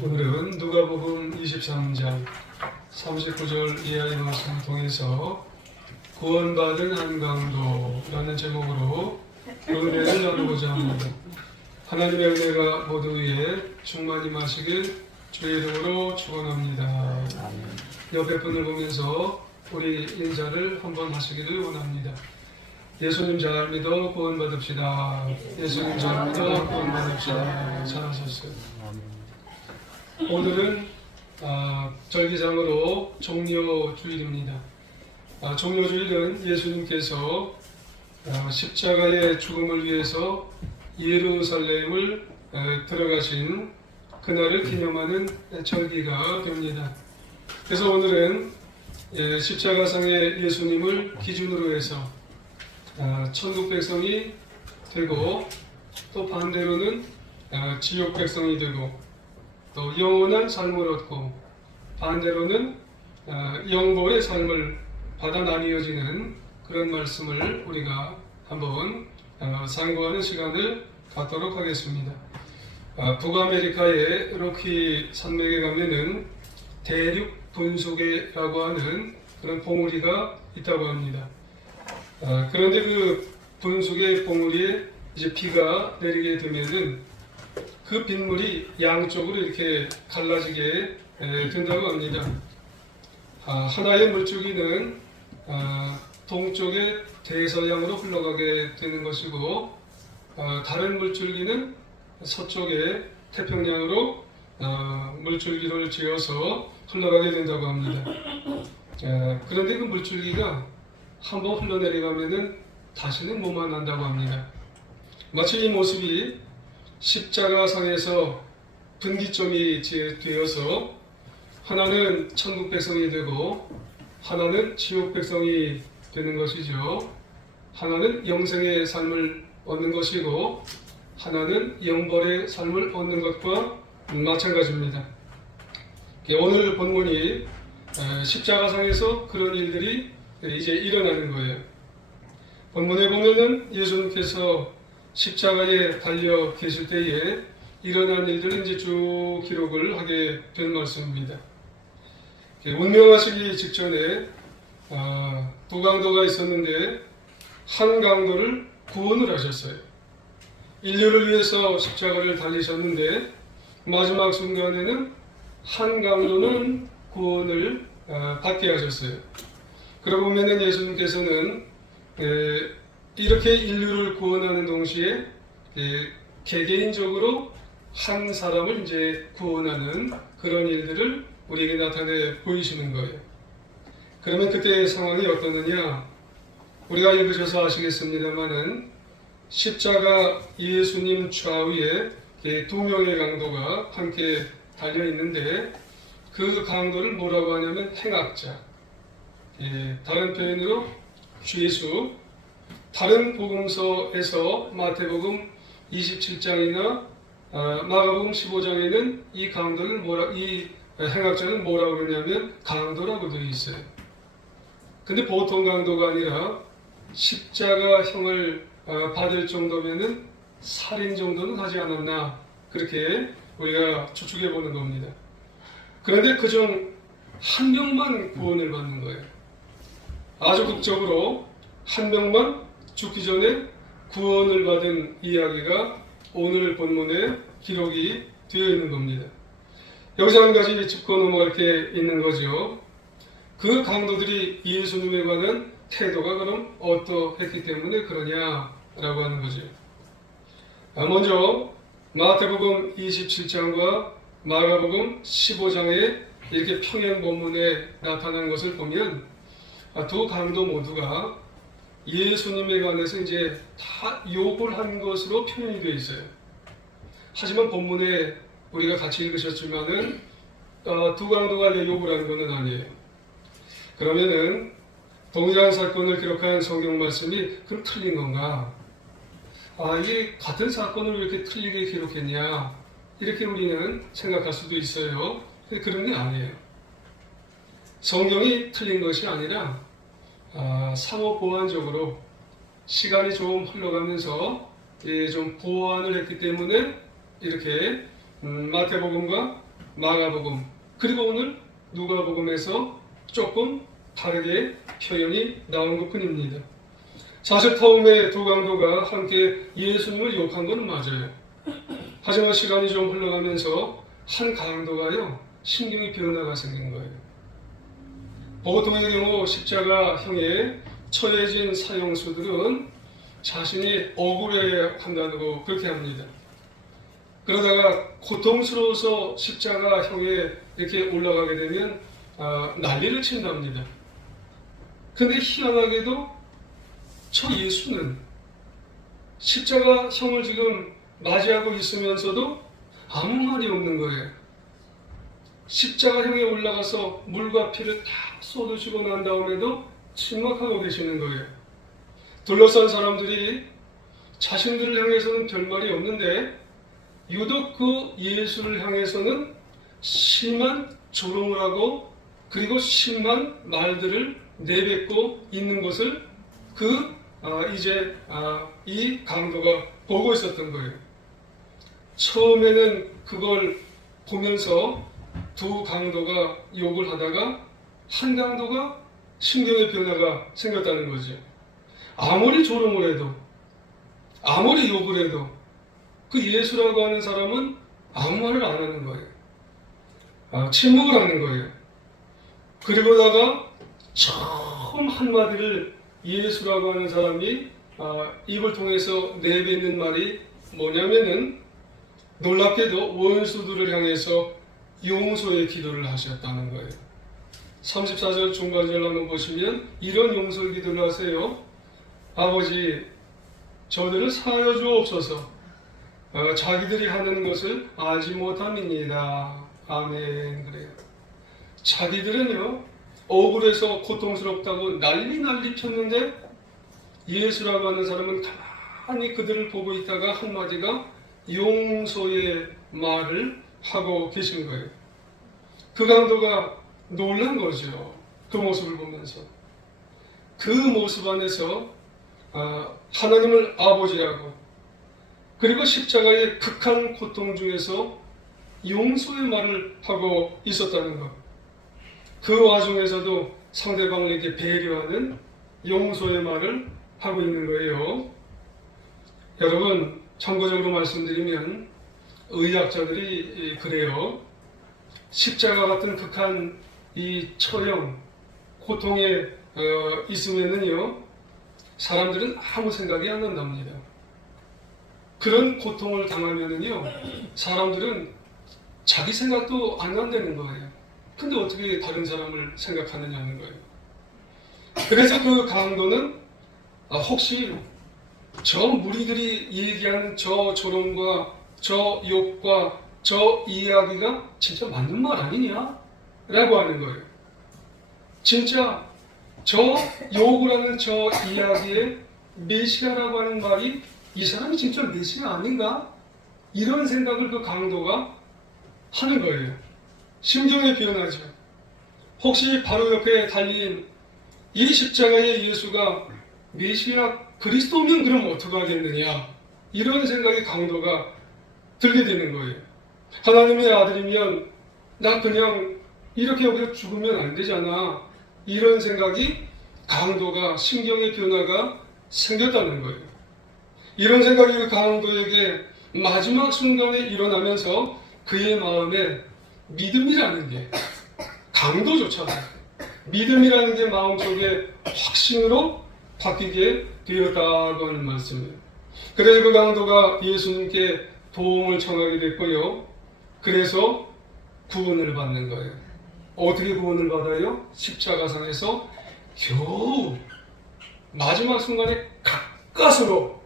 오늘은 누가복음 23장 39절 이하의 말씀을 통해서 구원받은 한강도라는 제목으로 은혜를 나누고자 합니다. 하나님의 은혜가 모두 위에 충만히 마시길 주의 이름으로 축원합니다. 옆에 분을 보면서 우리 인사를 한번 하시기를 원합니다. 예수님 잘 믿어 구원받읍시다. 예수님 잘 믿어 구원받읍시다. 잘하셨어요. 오늘은 절기상으로 종려주일입니다. 종려주일은 예수님께서 십자가의 죽음을 위해서 예루살렘을 들어가신 그날을 기념하는 절기가 됩니다. 그래서 오늘은 십자가상의 예수님을 기준으로 해서 천국 백성이 되고 또 반대로는 지옥 백성이 되고 또 영원한 삶을 얻고 반대로는 영보의 삶을 받아 나뉘어지는 그런 말씀을 우리가 한번 상고하는 시간을 갖도록 하겠습니다. 북아메리카의 로키 산맥에 가면은 대륙 분수계라고 하는 그런 봉우리가 있다고 합니다. 그런데 그 분수계 봉우리에 이제 비가 내리게 되면은 그 빗물이 양쪽으로 이렇게 갈라지게 된다고 합니다. 하나의 물줄기는 동쪽의 대서양으로 흘러가게 되는 것이고 다른 물줄기는 서쪽의 태평양으로 물줄기를 지어서 흘러가게 된다고 합니다. 그런데 그 물줄기가 한번 흘러내려가면은 다시는 못 만난다고 합니다. 마치 이 모습이 십자가상에서 분기점이 되어서 하나는 천국 백성이 되고 하나는 지옥 백성이 되는 것이죠. 하나는 영생의 삶을 얻는 것이고 하나는 영벌의 삶을 얻는 것과 마찬가지입니다. 오늘 본문이 십자가상에서 그런 일들이 이제 일어나는 거예요. 본문에 보면은 예수님께서 십자가에 달려 계실 때에 일어난 일들을 이제 쭉 기록을 하게 된 말씀입니다. 운명하시기 직전에 두 강도가 있었는데 한 강도를 구원을 하셨어요. 인류를 위해서 십자가를 달리셨는데 마지막 순간에는 한 강도는 구원을 받게 하셨어요. 그러고 보면은 예수님께서는 이렇게 인류를 구원하는 동시에 개개인적으로 한 사람을 이제 구원하는 그런 일들을 우리에게 나타내 보이시는 거예요. 그러면 그때의 상황이 어떠느냐? 우리가 읽으셔서 아시겠습니다만은 십자가 예수님 좌우에 두 명의 강도가 함께 달려 있는데 그 강도를 뭐라고 하냐면 행악자. 다른 표현으로 죄수. 다른 복음서에서 마태복음 27장이나 마가복음 15장에는 이 강도를 이 행악자는 뭐라고 그러냐면 강도라고 되어 있어요. 근데 보통 강도가 아니라 십자가형을 받을 정도면은 살인 정도는 하지 않았나 그렇게 우리가 추측해 보는 겁니다. 그런데 그중 한 명만 구원을 받는 거예요. 아주 극적으로 한 명만 죽기 전에 구원을 받은 이야기가 오늘 본문에 기록이 되어 있는 겁니다. 여기서 한 가지 짚고 넘어갈 게 있는 거죠. 그 강도들이 예수님에 관한 태도가 그럼 어떠했기 때문에 그러냐라고 하는 거죠. 먼저 마태복음 27장과 마가복음 15장에 이렇게 평행 본문에 나타난 것을 보면 두 강도 모두가 예수님에 관해서 이제 다 욕을 한 것으로 표현이 되어 있어요. 하지만 본문에 우리가 같이 읽으셨지만은 두 강도가 욕을 한 것은 아니에요. 그러면은 동일한 사건을 기록한 성경 말씀이 그럼 틀린 건가? 이게 같은 사건을 왜 이렇게 틀리게 기록했냐? 이렇게 우리는 생각할 수도 있어요. 근데 그런 게 아니에요. 성경이 틀린 것이 아니라 상호 보완적으로 시간이 좀 흘러가면서 좀 보완을 했기 때문에 이렇게 마태복음과 마가복음 그리고 오늘 누가복음에서 조금 다르게 표현이 나온 것뿐입니다. 사실 처음에 두 강도가 함께 예수님을 욕한 건 맞아요. 하지만 시간이 좀 흘러가면서 한 강도가요 신경의 변화가 생긴 거예요. 보통의 경우 십자가형에 처해진 사형수들은 자신이 억울해한다고 그렇게 합니다. 그러다가 고통스러워서 십자가형에 이렇게 올라가게 되면 난리를 친답니다. 근데 희한하게도 저 예수는 십자가형을 지금 맞이하고 있으면서도 아무 말이 없는 거예요. 십자가형에 올라가서 물과 피를 다 쏟으시고 난 다음에도 침묵하고 계시는 거예요. 둘러싼 사람들이 자신들을 향해서는 별 말이 없는데 유독 그 예수를 향해서는 심한 조롱을 하고 그리고 심한 말들을 내뱉고 있는 것을 이 강도가 보고 있었던 거예요. 처음에는 그걸 보면서 두 강도가 욕을 하다가 한 강도가 신경의 변화가 생겼다는 거죠. 아무리 조롱을 해도 아무리 욕을 해도 그 예수라고 하는 사람은 아무 말을 안 하는 거예요. 침묵을 하는 거예요. 그리고다가 처음 한마디를 예수라고 하는 사람이 입을 통해서 내뱉는 말이 뭐냐면은 놀랍게도 원수들을 향해서 용서의 기도를 하셨다는 거예요. 34절 중간절 한번 보시면 이런 용서의 기도를 하세요. 아버지, 저들을 사하여 주옵소서. 자기들이 하는 것을 알지 못함이니이다. 아멘. 그래요. 자기들은요 억울해서 고통스럽다고 난리 폈는데 예수라고 하는 사람은 가만히 그들을 보고 있다가 한마디가 용서의 말을 하고 계신 거예요. 그 강도가 놀란 거죠. 그 모습을 보면서. 그 모습 안에서 하나님을 아버지라고 그리고 십자가의 극한 고통 중에서 용서의 말을 하고 있었다는 것. 그 와중에서도 상대방을 이렇게 배려하는 용서의 말을 하고 있는 거예요. 여러분, 참고적으로 말씀드리면 의학자들이 그래요. 십자가 같은 극한 이 처형, 고통에 있으면은요, 사람들은 아무 생각이 안 난답니다. 그런 고통을 당하면은요, 사람들은 자기 생각도 안 난다는 거예요. 근데 어떻게 다른 사람을 생각하느냐는 거예요. 그래서 그 강도는 혹시 저 무리들이 얘기하는 저 조롱과 저 욕과 저 이야기가 진짜 맞는 말 아니냐? 라고 하는 거예요. 진짜 저 욕을 하는 저 이야기에 메시아라고 하는 말이 이 사람이 진짜 메시아 아닌가? 이런 생각을 그 강도가 하는 거예요. 심경이 변하죠. 혹시 바로 옆에 달린 이 십자가의 예수가 메시아 그리스도면 그럼 어떡하겠느냐? 이런 생각이 강도가 들게 되는 거예요. 하나님의 아들이면 나 그냥 이렇게 여기서 죽으면 안 되잖아. 이런 생각이 강도가 심경의 변화가 생겼다는 거예요. 이런 생각이 그 강도에게 마지막 순간에 일어나면서 그의 마음에 믿음이라는 게 강도조차 믿음이라는 게 마음속에 확신으로 바뀌게 되었다고 하는 말씀이에요. 그래서 그 강도가 예수님께 도움을 청하게 됐고요. 그래서 구원을 받는 거예요. 어떻게 구원을 받아요? 십자가상에서 겨우 마지막 순간에 가까스로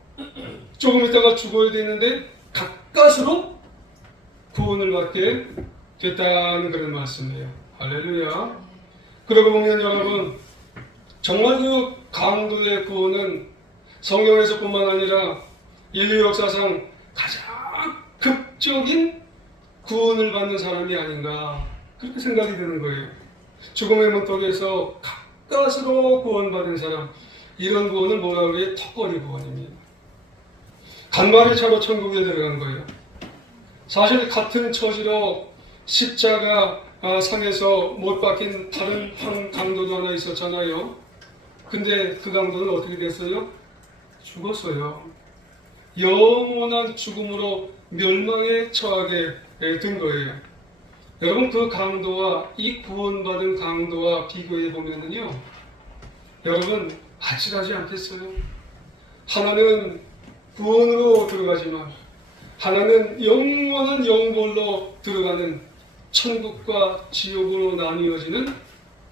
조금 있다가 죽어야 되는데 가까스로 구원을 받게 됐다는 그런 말씀이에요. 할렐루야. 그러고 보면 여러분 정말 그 강도의 구원은 성경에서뿐만 아니라 인류 역사상 가장 극적인 구원을 받는 사람이 아닌가 그렇게 생각이 드는 거예요. 죽음의 문턱에서 가까스로 구원받은 사람, 이런 구원을 뭐라 그래요? 턱걸이 구원입니다. 간발의 차로 천국에 들어간 거예요. 사실 같은 처지로 십자가 상에서 못 박힌 다른 한 강도도 하나 있었잖아요. 근데 그 강도는 어떻게 됐어요? 죽었어요. 영원한 죽음으로 멸망에 처하게 된 거예요. 여러분, 그 강도와 이 구원받은 강도와 비교해 보면은요, 여러분 아찔하지 않겠어요? 하나는 구원으로 들어가지만 하나는 영원한 영벌로 들어가는 천국과 지옥으로 나뉘어지는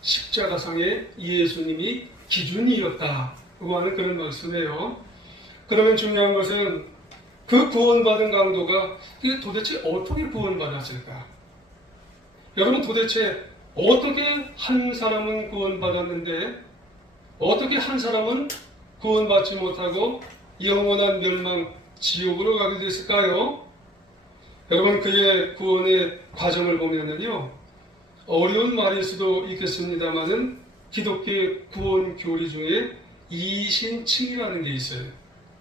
십자가상의 예수님이 기준이었다고 하는 그런 말씀이에요. 그러면 중요한 것은 그 구원받은 강도가 도대체 어떻게 구원받았을까? 여러분, 도대체 어떻게 한 사람은 구원받았는데 어떻게 한 사람은 구원받지 못하고 영원한 멸망 지옥으로 가게 됐을까요? 여러분, 그의 구원의 과정을 보면은요, 어려운 말일 수도 있겠습니다만은 기독교의 구원 교리 중에 이신칭이라는 게 있어요.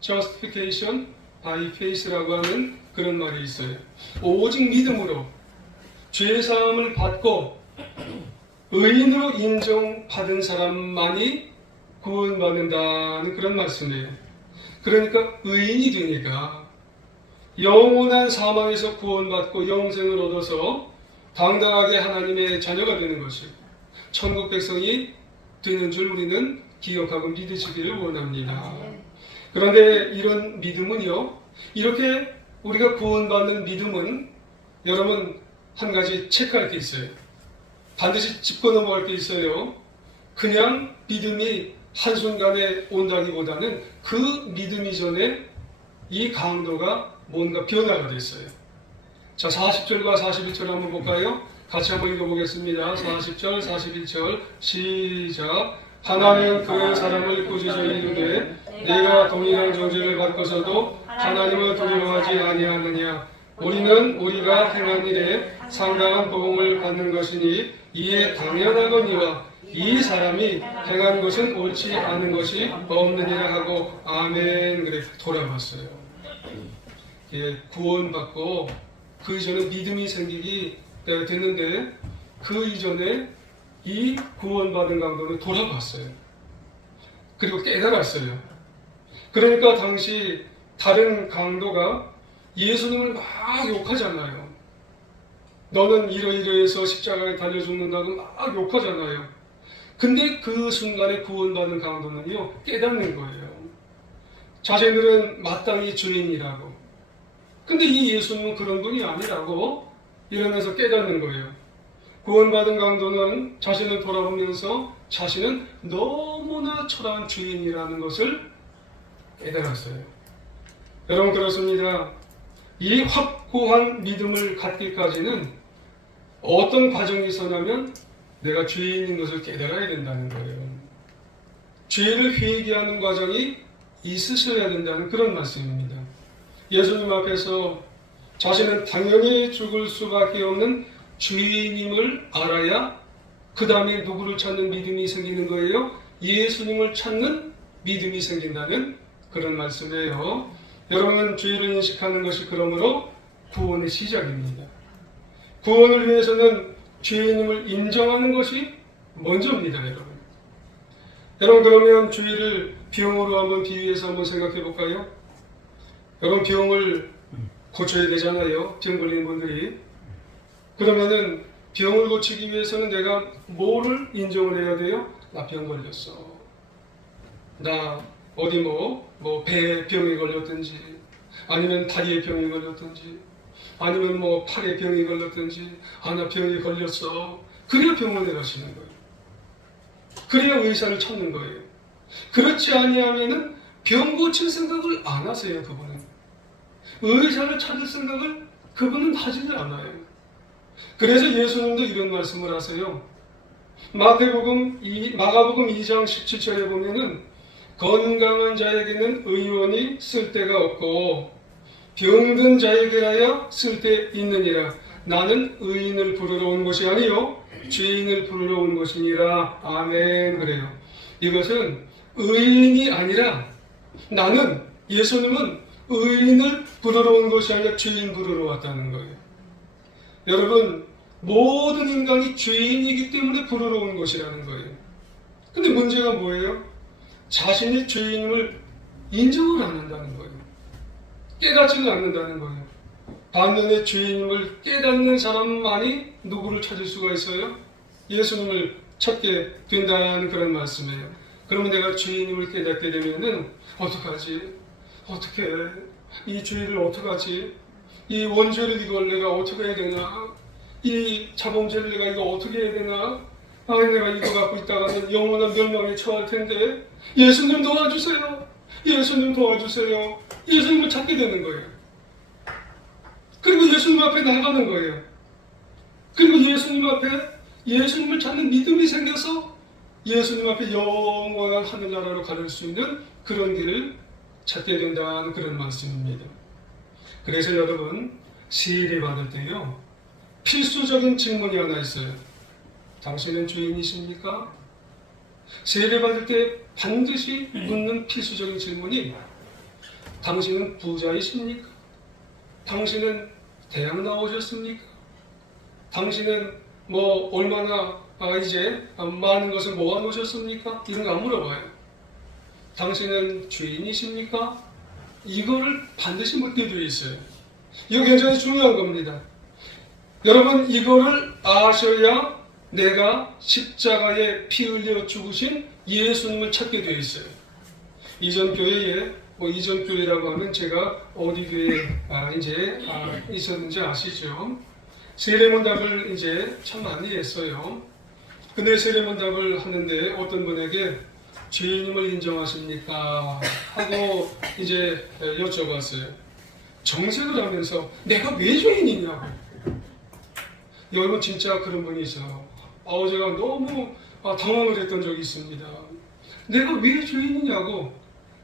Justification by faith라고 하는 그런 말이 있어요. 오직 믿음으로 죄사함을 받고 의인으로 인정받은 사람만이 구원받는다는 그런 말씀이에요. 그러니까 의인이 되니까 영원한 사망에서 구원받고 영생을 얻어서 당당하게 하나님의 자녀가 되는 것이고 천국 백성이 되는 줄 우리는 기억하고 믿으시기를 원합니다. 그런데 이런 믿음은요, 이렇게 우리가 구원받는 믿음은 여러분 한 가지 체크할 게 있어요. 반드시 짚고 넘어갈 게 있어요. 그냥 믿음이 한순간에 온다기보다는 그 믿음 이전에 이 강도가 뭔가 변화가 됐어요. 자, 40절과 41절 한번 볼까요? 같이 한번 읽어보겠습니다. 40절, 41절 시작. 하나는 그 사람을 꾸짖어 이르되 내가 동일한 존재를 받고서도 하나님을 두려워하지 아니하느냐. 우리는 우리가 행한 일에 상당한 복음을 받는 것이니 이에 당연하거니와 이 사람이 행한 것은 옳지 않은 것이 없느니라 하고 아멘. 그래 돌아봤어요. 예, 구원받고 그 이전에 믿음이 생기기 됐는데 그 이전에 이 구원받은 강도는 돌아봤어요. 그리고 깨달았어요. 그러니까 당시 다른 강도가 예수님을 막 욕하잖아요. 너는 이러이러해서 십자가에 달려 죽는다고 막 욕하잖아요. 근데 그 순간에 구원받은 강도는요, 깨닫는 거예요. 자신들은 마땅히 죄인이라고. 근데 이 예수님은 그런 분이 아니라고 이러면서 깨닫는 거예요. 구원받은 강도는 자신을 돌아보면서 자신은 너무나 초라한 죄인이라는 것을 깨달았어요. 여러분, 그렇습니다. 이 확고한 믿음을 갖기까지는 어떤 과정이 있었냐면 내가 죄인인 것을 깨달아야 된다는 거예요. 죄를 회개하는 과정이 있으셔야 된다는 그런 말씀입니다. 예수님 앞에서 자신은 당연히 죽을 수밖에 없는 죄인임을 알아야 그 다음에 누구를 찾는 믿음이 생기는 거예요? 예수님을 찾는 믿음이 생긴다는 그런 말씀이에요. 여러분은 죄를 인식하는 것이 그러므로 구원의 시작입니다. 구원을 위해서는 죄인임을 인정하는 것이 먼저입니다, 여러분. 여러분, 그러면 죄를 병으로 한번 비유해서 한번 생각해 볼까요? 여러분, 병을 고쳐야 되잖아요, 병 걸린 분들이. 그러면은 병을 고치기 위해서는 내가 뭐를 인정을 해야 돼요? 나 병 걸렸어. 나 어디 배 병이 걸렸든지, 아니면 다리에 병이 걸렸든지, 아니면 팔에 병이 걸렸든지, 나 병이 걸렸어. 그래야 병원에 가시는 거예요. 그래야 의사를 찾는 거예요. 그렇지 아니하면은 병 고칠 생각을 안 하세요, 그분은. 의사를 찾을 생각을 그분은 하지를 않아요. 그래서 예수님도 이런 말씀을 하세요. 마가복음 2장 17절에 보면은 건강한 자에게는 의원이 쓸데가 없고 병든 자에게라야 쓸데 있느니라. 나는 의인을 부르러 온 것이 아니요 죄인을 부르러 온 것이니라. 아멘. 그래요. 이것은 의인이 아니라 나는, 예수님은 의인을 부르러 온 것이 아니라 죄인 부르러 왔다는 거예요. 여러분, 모든 인간이 죄인이기 때문에 부르러 온 것이라는 거예요. 근데 문제가 뭐예요? 자신이 죄인임을 인정을 안 한다는 거예요. 깨닫지는 않는다는 거예요. 반면에 죄인임을 깨닫는 사람만이 누구를 찾을 수가 있어요? 예수님을 찾게 된다는 그런 말씀이에요. 그러면 내가 죄인임을 깨닫게 되면은 어떡하지? 어떻게 이 죄를 어떡하지? 이 원죄를 이걸 내가 어떻게 해야 되나? 이 자범죄를 내가 이거 어떻게 해야 되나? 아, 내가 이거 갖고 있다가는 영원한 멸망에 처할 텐데 예수님 도와주세요. 예수님 도와주세요. 예수님을 찾게 되는 거예요. 그리고 예수님 앞에 나가는 거예요. 그리고 예수님 앞에 예수님을 찾는 믿음이 생겨서 예수님 앞에 영원한 하늘나라로 갈 수 있는 그런 길을 찾게 된다는 그런 말씀입니다. 그래서 여러분 세례 받을 때요 필수적인 질문이 하나 있어요. 당신은 죄인이십니까? 세례 받을 때 반드시 묻는 필수적인 질문이 당신은 부자이십니까? 당신은 대학 나오셨습니까? 당신은 뭐 얼마나 이제 많은 것을 모아놓으셨습니까? 이런 거 안 물어봐요. 당신은 죄인이십니까? 이거를 반드시 묻게 되어 있어요. 이거 굉장히 중요한 겁니다. 여러분 이거를 아셔야 내가 십자가에 피 흘려 죽으신 예수님을 찾게 되어 있어요. 이전 교회에 이전 교회라고 하면 제가 어디 교회에 있었는지 아시죠? 세례문답을 이제 참 많이 했어요. 근데 세례문답을 하는데 어떤 분에게 죄인임을 인정하십니까? 하고 이제 여쭤봤어요. 정색을 하면서 내가 왜 죄인이냐고. 여러분 진짜 그런 분이 있어요. 제가 너무 당황을 했던 적이 있습니다. 내가 왜 죄인이냐고.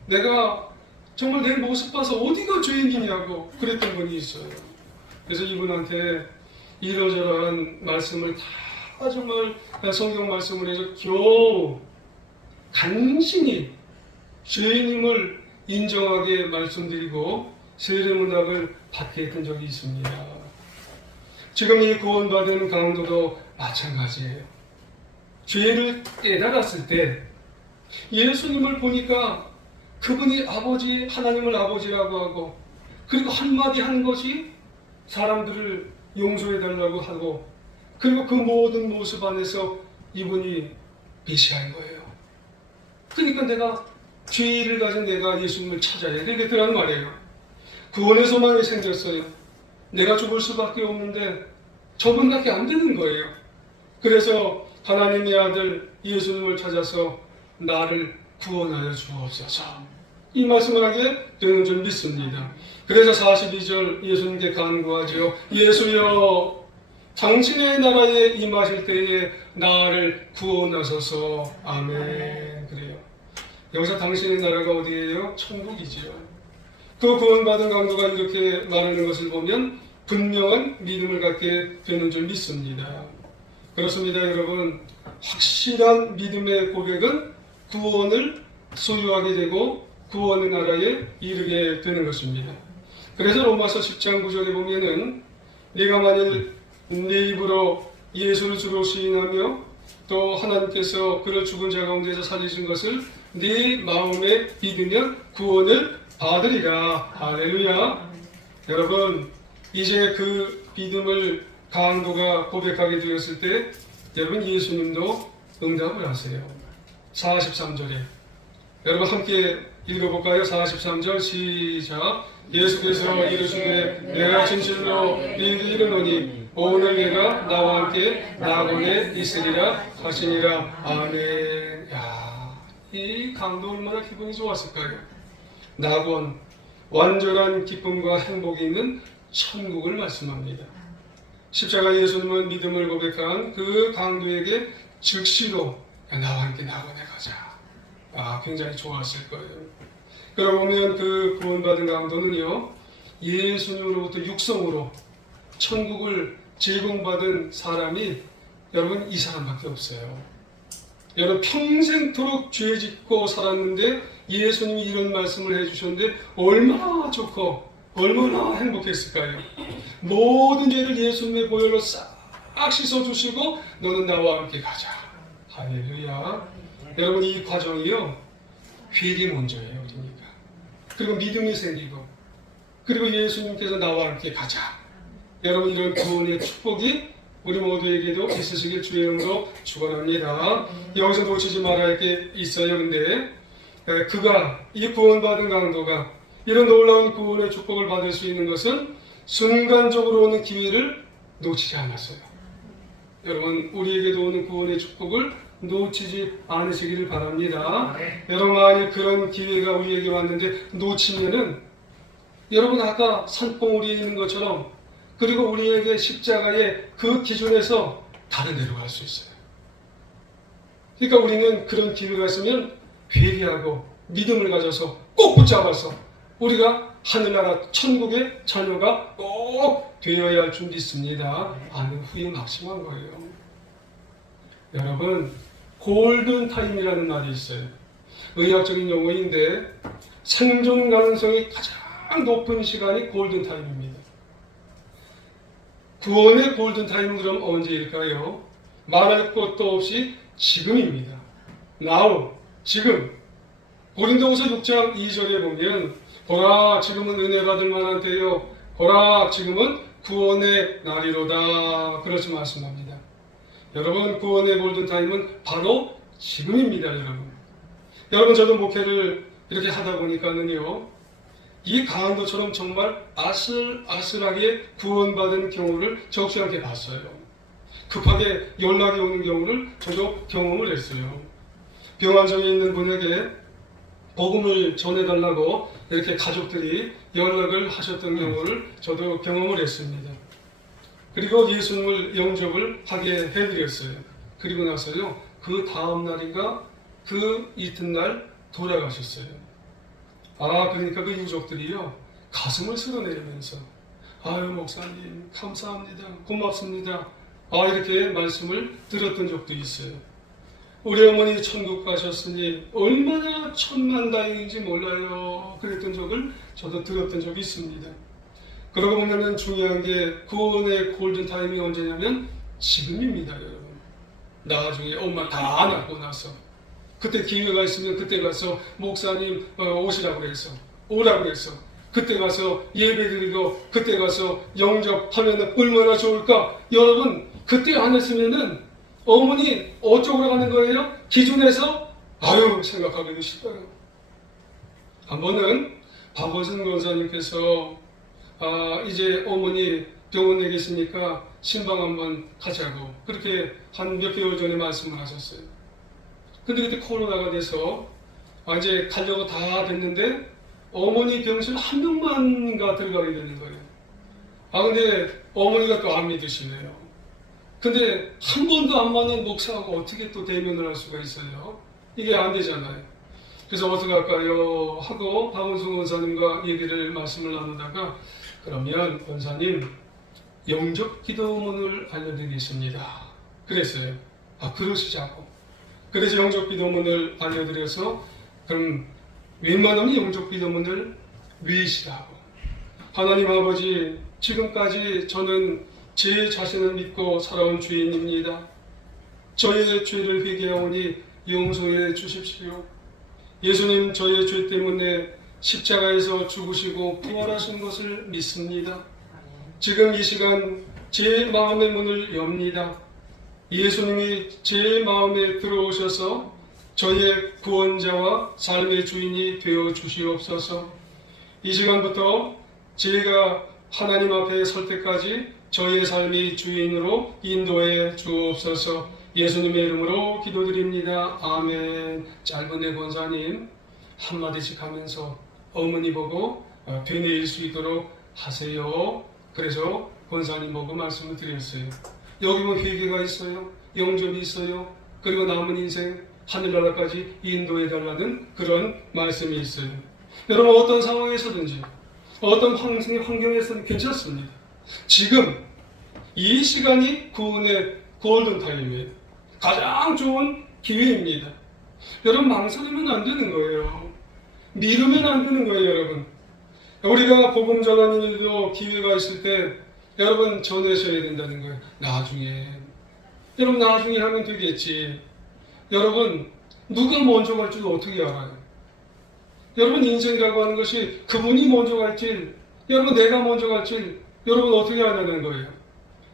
내가 정말 내 모습 봐서 어디가 죄인이냐고 그랬던 분이 있어요. 그래서 이분한테 이러저러한 말씀을 다 정말 성경 말씀을 해서 겨우 간신히 죄인임을 인정하게 말씀드리고 세례문답을 받게 했던 적이 있습니다. 지금 이 구원받은 강도도 마찬가지예요. 죄를 깨달았을 때 예수님을 보니까 그분이 아버지, 하나님을 아버지라고 하고 그리고 한마디 한 것이 사람들을 용서해달라고 하고 그리고 그 모든 모습 안에서 이분이 메시아인 거예요. 그러니까 내가 죄를 가진 내가 예수님을 찾아야 되겠더라는 말이에요. 구원의 소망이 생겼어요. 내가 죽을 수밖에 없는데 저분밖에 안 되는 거예요. 그래서 하나님의 아들 예수님을 찾아서 나를 구원하여 주옵소서. 이 말씀을 하게 되는 줄 믿습니다. 그래서 42절 예수님께 간구하죠. 예수여 당신의 나라에 임하실 때에 나를 구원하소서. 아멘. 그래요. 여기서 당신의 나라가 어디예요? 천국이지요. 그 구원받은 강도가 이렇게 말하는 것을 보면 분명한 믿음을 갖게 되는 줄 믿습니다. 그렇습니다, 여러분. 확실한 믿음의 고백은 구원을 소유하게 되고 구원의 나라에 이르게 되는 것입니다. 그래서 로마서 10장 9절에 보면은 네가 만일 네 입으로 예수를 주로 시인하며 또 하나님께서 그를 죽은 자 가운데서 살리신 것을 네 마음에 믿으면 구원을 받으리라. 할렐루야. 여러분 이제 그 믿음을 강도가 고백하게 되었을 때 여러분 예수님도 응답을 하세요. 43절에 여러분 함께 읽어볼까요? 43절 시작. 예수께서 이르시되 내가 진실로 너희에게 이르노니 오늘 내가 나와 함께 낙원에 있으리라 하시니라. 아멘. 야, 이 강도 얼마나 기분이 좋았을까요? 낙원, 완전한 기쁨과 행복이 있는 천국을 말씀합니다. 십자가 예수님은 믿음을 고백한 그 강도에게 즉시로 나와 함께 낙원에 가자. 굉장히 좋았을 거예요. 그러고 보면 그 구원받은 강도는요, 예수님으로부터 육성으로 천국을 제공받은 사람이 여러분 이 사람밖에 없어요. 여러분 평생토록 죄 짓고 살았는데 예수님이 이런 말씀을 해주셨는데 얼마나 좋고 얼마나 행복했을까요? 모든 죄를 예수님의 보혈로 싹 싹 씻어주시고 너는 나와 함께 가자. 할렐루야. 여러분, 이 과정이요, 회개 먼저예요. 그러니까. 그리고 믿음이 생기고, 그리고 예수님께서 나와 함께 가자. 여러분, 이런 구원의 축복이 우리 모두에게도 있으시길 주의 이름으로 축원합니다. 여기서 놓치지 말아야 할 게 있어요. 근데 그가 이 구원받은 강도가 이런 놀라운 구원의 축복을 받을 수 있는 것은 순간적으로 오는 기회를 놓치지 않았어요. 여러분, 우리에게도 오는 구원의 축복을 놓치지 않으시기를 바랍니다. 여러분, 만약 그런 기회가 우리에게 왔는데 놓치면은 여러분, 아까 산봉우리에 있는 것처럼, 그리고 우리에게 십자가의 그 기준에서 다른 데로 갈 수 있어요. 그러니까 우리는 그런 기회가 있으면 회개하고 믿음을 가져서 꼭 붙잡아서 우리가 하늘나라 천국의 자녀가 꼭 되어야 할 줄이 있습니다. 아는 후에 막심한 거예요. 여러분, 골든타임이라는 말이 있어요. 의학적인 용어인데 생존 가능성이 가장 높은 시간이 골든타임입니다. 구원의 골든타임은 그럼 언제일까요? 말할 것도 없이 지금입니다. Now, 지금. 고린도후서 6장 2절에 보면 보라, 지금은 은혜 받을 만한 때요, 보라, 지금은 구원의 날이로다, 그렇게 말씀합니다. 여러분, 구원의 골든타임은 바로 지금입니다. 여러분, 저도 목회를 이렇게 하다 보니까는요, 이 강도처럼 정말 아슬아슬하게 구원받은 경우를 적지 않게 봤어요. 급하게 연락이 오는 경우를 저도 경험을 했어요. 병환정에 있는 분에게 복음을 전해달라고 이렇게 가족들이 연락을 하셨던 경우를 저도 경험을 했습니다. 그리고 예수님을 영접을 하게 해드렸어요. 그리고 나서요, 그 다음 날인가 그 이튿날 돌아가셨어요. 그러니까 그 유족들이요, 가슴을 쓸어내리면서 아유, 목사님 감사합니다, 고맙습니다, 이렇게 말씀을 들었던 적도 있어요. 우리 어머니 천국 가셨으니 얼마나 천만다행인지 몰라요, 그랬던 적을 저도 들었던 적이 있습니다. 그러고 보면은 중요한 게 구원의 골든타임이 언제냐면 지금입니다. 여러분, 나중에 엄마 다 낳고 나서 그때 기회가 있으면 그때 가서 목사님 오시라고 그래서 오라고 그래서 그때 가서 예배드리고 그때 가서 영접하면 얼마나 좋을까. 여러분, 그때 안 했으면은 어머니 어쪽으로 가는 거예요? 기준에서 생각하기도 싫어요. 한 번은 박원순 권사님께서 이제 어머니 병원에 계시니까 신방 한번 가자고 그렇게 한 몇 개월 전에 말씀을 하셨어요. 근데 그때 코로나가 돼서 이제 가려고 다 됐는데 어머니 병실 한 명만가 들어가게 되는 거예요. 근데 어머니가 또 안 믿으시네요. 근데 한 번도 안 만난 목사하고 어떻게 또 대면을 할 수가 있어요? 이게 안 되잖아요. 그래서 어떻게 할까요? 하고 박원순 권사님과 얘기를 말씀을 나누다가 그러면 권사님 영접 기도문을 알려드리겠습니다. 그랬어요. 그러시자고. 그래서 영접 기도문을 알려드려서 그럼 웬만하면 영접 기도문을 외시라고. 하나님 아버지, 지금까지 저는 제 자신을 믿고 살아온 주인입니다. 저의 죄를 회개하오니 용서해 주십시오. 예수님, 저의 죄 때문에 십자가에서 죽으시고 부활하신 것을 믿습니다. 지금 이 시간 제 마음의 문을 엽니다. 예수님이 제 마음에 들어오셔서 저의 구원자와 삶의 주인이 되어 주시옵소서. 이 시간부터 제가 하나님 앞에 설 때까지 저의 삶의 주인으로 인도해 주옵소서. 예수님의 이름으로 기도드립니다. 아멘. 짧은 내 권사님 한마디씩 하면서 어머니 보고 되뇌일 수 있도록 하세요. 그래서 권사님 보고 말씀을 드렸어요. 여기 뭐 회개가 있어요, 영접이 있어요, 그리고 남은 인생 하늘나라까지 인도해달라는 그런 말씀이 있어요. 여러분, 어떤 상황에서든지 어떤 환경에서는 괜찮습니다. 지금 이 시간이 구원의 골든타임이에요. 가장 좋은 기회입니다. 여러분, 망설이면 안 되는 거예요. 미루면 안 되는 거예요. 여러분, 우리가 복음 전하는 일도 기회가 있을 때 여러분 전하셔야 된다는 거예요. 나중에. 여러분 나중에 하면 되겠지. 여러분 누가 먼저 갈 줄 어떻게 알아요? 여러분 인생이라고 하는 것이 그분이 먼저 갈지, 여러분 내가 먼저 갈지 여러분 어떻게 아냐는 거예요.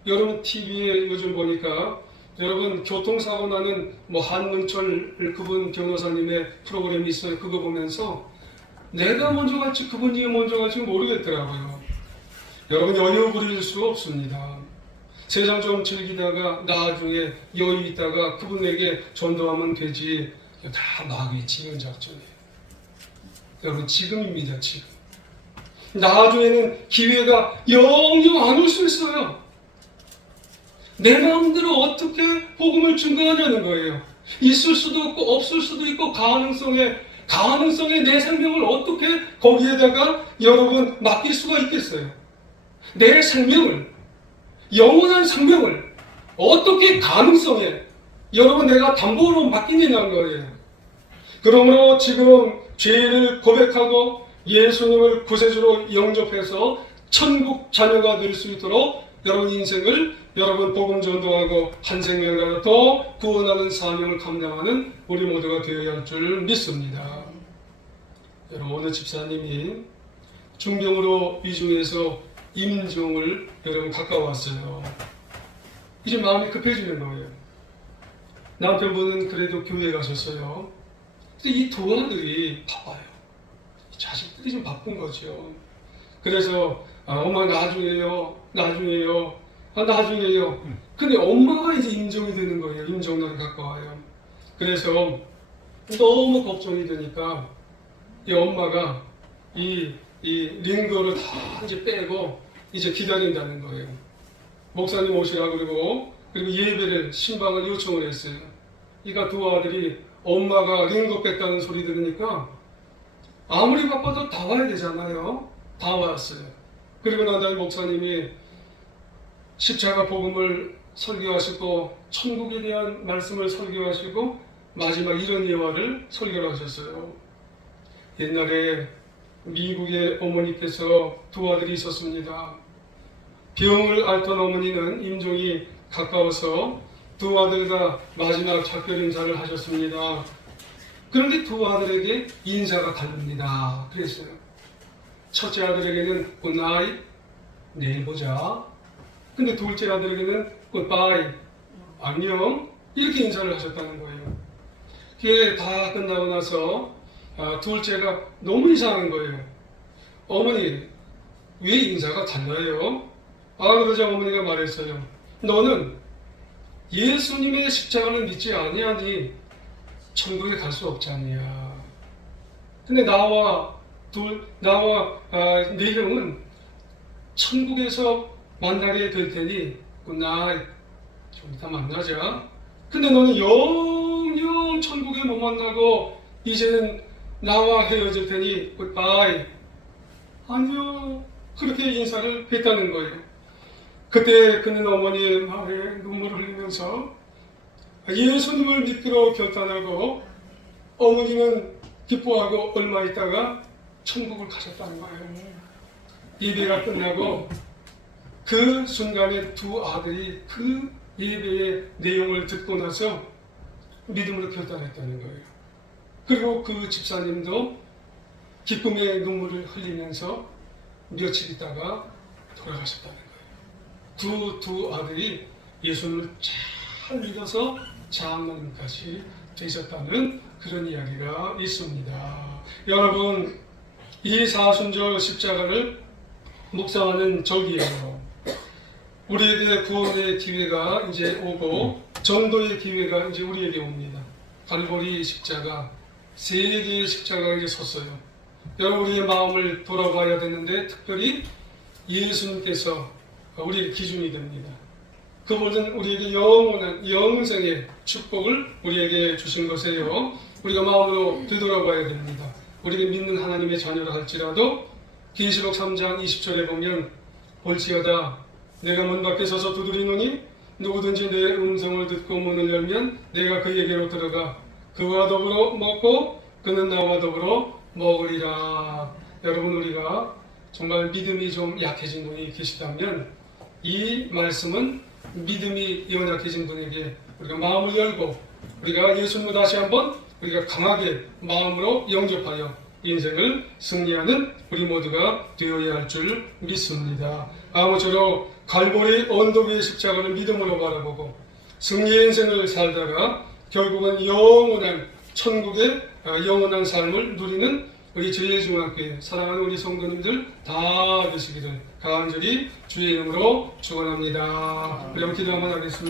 여러분 TV에 요즘 보니까 여러분 교통사고 나는 뭐 한문철 그분 변호사님의 프로그램이 있어요. 그거 보면서 내가 먼저 갈지 그분이 먼저 갈지 모르겠더라고요. 여러분 여유 부릴 수 없습니다. 세상 좀 즐기다가 나중에 여유 있다가 그분에게 전도하면 되지. 다 마귀의 지연 작전이에요. 여러분 지금입니다. 지금. 나중에는 기회가 영영 안 올 수 있어요. 내 마음대로 어떻게 복음을 증거하냐는 거예요. 있을 수도 있고 없을 수도 있고 가능성에 내 생명을 어떻게 거기에다가 여러분 맡길 수가 있겠어요. 내 생명을, 영원한 생명을 어떻게 가능성에 여러분 내가 담보로 맡기느냐는 거예요. 그러므로 지금 죄를 고백하고 예수님을 구세주로 영접해서 천국 자녀가 될 수 있도록 여러분 인생을 여러분 복음 전도하고 한 생명이라도 더 구원하는 사명을 감당하는 우리 모두가 되어야 할 줄 믿습니다. 여러분 오늘 집사님이 중병으로 위중해서 임종을 여러분 가까웠어요. 이제 마음이 급해지는 거예요. 남편분은 그래도 교회에 가셨어요. 근데 이 두 아들이 바빠요. 자식들이 좀 바쁜 거죠. 그래서 엄마 나중에요. 근데 엄마가 이제 임종이 되는 거예요. 임종날이 가까워요. 그래서 너무 걱정이 되니까 이 엄마가 이 링거를 다 이제 빼고 이제 기다린다는 거예요. 목사님 오시라고 그리고 예배를 신방을 요청을 했어요. 그러니까 두 아들이 엄마가 링거 뺐다는 소리 들으니까 아무리 바빠도 다 와야 되잖아요. 다 왔어요. 그리고 난 다음에 목사님이 십자가 복음을 설교하시고 천국에 대한 말씀을 설교하시고 마지막 이런 예화를 설교를 하셨어요. 옛날에 미국의 어머니께서 두 아들이 있었습니다. 병을 앓던 어머니는 임종이 가까워서 두 아들 다 마지막 작별 인사를 하셨습니다. 그런데 두 아들에게 인사가 다릅니다. 그랬어요. 첫째 아들에게는 굿나잇, 내일 보자. 근데 둘째 아들에게는 굿바이, 안녕. 이렇게 인사를 하셨다는 거예요. 그게 다 끝나고 나서 둘째가 너무 이상한 거예요. 어머니, 왜 인사가 달라요? 그러자 어머니가 말했어요. 너는 예수님의 십자가를 믿지 아니하니 천국에 갈 수 없지 않냐. 근데 나와 네 형은 천국에서 만나게 될 테니 굿나잇, 좀 이따 만나자. 근데 너는 영영 천국에 못 만나고 이제는 나와 헤어질 테니 굿바이, 안녕. 그렇게 인사를 했다는 거예요. 그때 그는 어머니의 말에 눈물을 흘리면서 예수님을 믿기로 결단하고 어머니는 기뻐하고 얼마 있다가 천국을 가셨다는 거예요. 예배가 끝나고 그 순간에 두 아들이 그 예배의 내용을 듣고 나서 믿음으로 결단했다는 거예요. 그리고 그 집사님도 기쁨의 눈물을 흘리면서 며칠 있다가 돌아가셨다는 거예요. 두 아들이 예수님을 잘 믿어서 장로님까지 되셨다는 그런 이야기가 있습니다. 여러분, 이 사순절 십자가를 묵상하는 절기예요. 우리에게 구원의 기회가 이제 오고 전도의 기회가 이제 우리에게 옵니다. 갈보리 십자가, 세 개의 십자가가 이제 섰어요. 여러분, 우리의 마음을 돌아봐야 되는데 특별히 예수님께서 우리의 기준이 됩니다. 그분은 우리에게 영원한 영생의 축복을 우리에게 주신 것이에요. 우리가 마음으로 되돌아봐야 됩니다. 우리가 믿는 하나님의 자녀라 할지라도 계시록 3장 20절에 보면 볼지어다 내가 문 밖에 서서 두드리노니 누구든지 내 음성을 듣고 문을 열면 내가 그에게로 들어가 그와 더불어 먹고 그는 나와 더불어 먹으리라. 여러분, 우리가 정말 믿음이 좀 약해진 분이 계시다면 이 말씀은 믿음이 연약해진 분에게 우리가 마음을 열고 우리가 예수님을 다시 한번 우리가 강하게 마음으로 영접하여 인생을 승리하는 우리 모두가 되어야 할 줄 믿습니다. 아무쪼록 갈보리 언덕 위의 십자가를 믿음으로 바라보고 승리의 인생을 살다가 결국은 영원한 천국의 영원한 삶을 누리는 우리 제일중앙교회 사랑하는 우리 성도님들 다 되시기를 간절히 주의 이름으로 축원합니다. 우리 한번 기도 한번 하겠습니다.